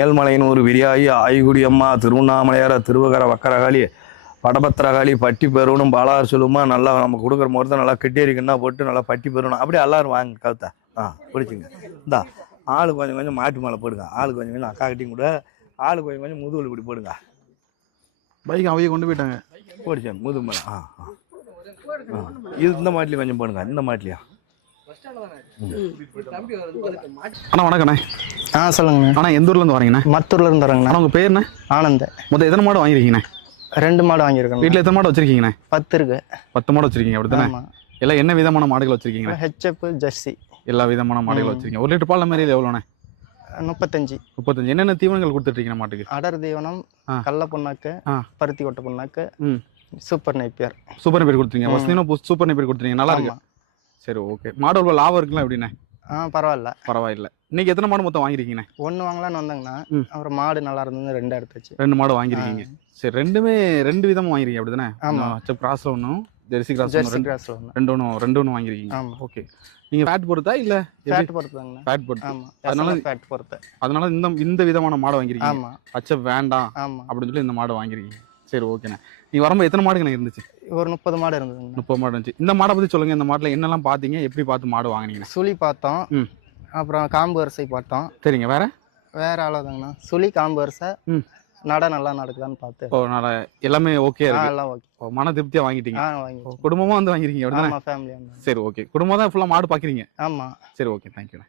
ஏழ்மலையனூர் விரியாயி ஆய்குடி அம்மா திருவண்ணாமலையார திருவகர வக்கரகாளி படபத்திரகாளி பட்டி பெறணும் பாலாறு சொல்லுமா நல்லா நம்ம கொடுக்குற முகத்தை நல்லா கெட்டியரிக்கன்னா போட்டு நல்லா பட்டி பெறணும் அப்படியே எல்லாரும் வாங்க கவுத்தா பிடிச்சிங்க இந்தா ஆளு கொஞ்சம் கொஞ்சம் மாட்டு மேலே போடுங்க ஆளு கொஞ்சம் கொஞ்சம் அக்கா கிட்டையும் கூட ஆளு கொஞ்சம் கொஞ்சம் முதுகுல இப்படி போடுங்க பைக் அவைய கொண்டு போயிட்டாங்க போடிச்சேன் முதுகு மேலே இது இந்த மாட்டிலையும் கொஞ்சம் போடுங்க இந்த மாட்டிலையா அண்ணா வணக்கண்ணே. சொல்லுங்கண்ணே. அண்ணா எந்த ஊர்லேருந்து வரீங்கண்ணே? மத்தூர்லேருந்து வரேங்கண்ணா. உங்கள் பேர் என்ன? ஆனந்த். மொத்தம் எத்தனை மாடு வாங்கிருக்கீங்கண்ணே? 2 மாடு வாங்கியிருக்கேன். வீட்டில் எத்தனை மாடு வச்சிருக்கீங்கண்ணே? 10 இருக்கு. 10 மாடு வச்சிருக்கீங்க அப்படி தானே? எல்லாம் என்ன விதமான மாடுகள் வச்சிருக்கீங்க? ஹெச்எப் ஜெர்சி எல்லா விதமான மாடுகள் வச்சிருக்கீங்க. 1 லிட்டர் பால் மாதிரி எவ்வளோண்ணே? 35. என்னென்ன தீவனங்கள் கொடுத்துட்ருக்கீங்க மாட்டுக்கு? அடர் தீவனம், கடல புண்ணாக்கு, பருத்தி கொட்டை புண்ணாக்கு, சூப்பர் நெப்பியர். சூப்பர் நெப்பியர் கொடுத்துருங்க. வசதினா சூப்பர் நெப்பியர் கொடுத்துருங்க. நல்லா இருக்கு. சரி ஓகே. மாடோட லாபம் இருக்குங்களா எப்படிண்ணே? பரவாயில்ல. இன்னைக்கு எத்தனை மாடு மொத்தம் வாங்கிருக்கீங்க? 1 வாங்கலான்னு வந்தாங்கண்ணா, அப்புறம் மாடு நல்லா இருந்தது 2 எடுத்துச்சு. 2 மாடு வாங்கிருக்கீங்க. சரி, ரெண்டுமே 2 விதமா வாங்கிருக்கீங்க அப்படிதானே? ஆமா. கிராஸ்ல ஒன்றும் ஜெர்சி கிராஸ் ரெண்டு வாங்கிருக்கீங்க. ஓகே. நீங்க ஃபேட் பொறுத்தா இல்ல ஃபேட் பொறுத்தாங்கண்ணா? ஃபேட் பொறுத்து. ஆமா. அதனால இந்த விதமான மாடு வாங்கிருக்கீங்க. ஆமா. அச்சப் வேண்டாம் அப்படின்னு சொல்லி இந்த மாடு வாங்கிருக்கீங்க. சரி ஓகேண்ணே. நீங்க வரும்போது எத்தனை மாடுங்க இருந்துச்சு? ஒரு 30 மாடு இருந்தது. 30 மாடு இருந்துச்சு. இந்த மாடை பத்தி சொல்லுங்க. இந்த மாட்டுல என்னெல்லாம் பாத்தீங்க, எப்படி பார்த்து மாடு வாங்கினீங்க? சுழி பார்த்தோம், அப்புறம் காம்பு வரிசை பார்த்தோம். சரிங்க. வேற அவ்வளோதாங்கண்ணா. சுழி காம்பு வரிசை நட நல்லா நடக்குதான்னு பார்த்து. எல்லாமே ஓகே. எல்லாம் ஓகே. மன திருப்தியா வாங்கிட்டீங்க. குடும்பமா வந்து வாங்கிருக்கீங்க. ஃபேமிலியா. சரி ஓகே. குடும்பம் தான் ஃபுல்லா மாடு பாக்குறீங்க. ஆமா. சரி ஓகே. தேங்க்யூண்ணே.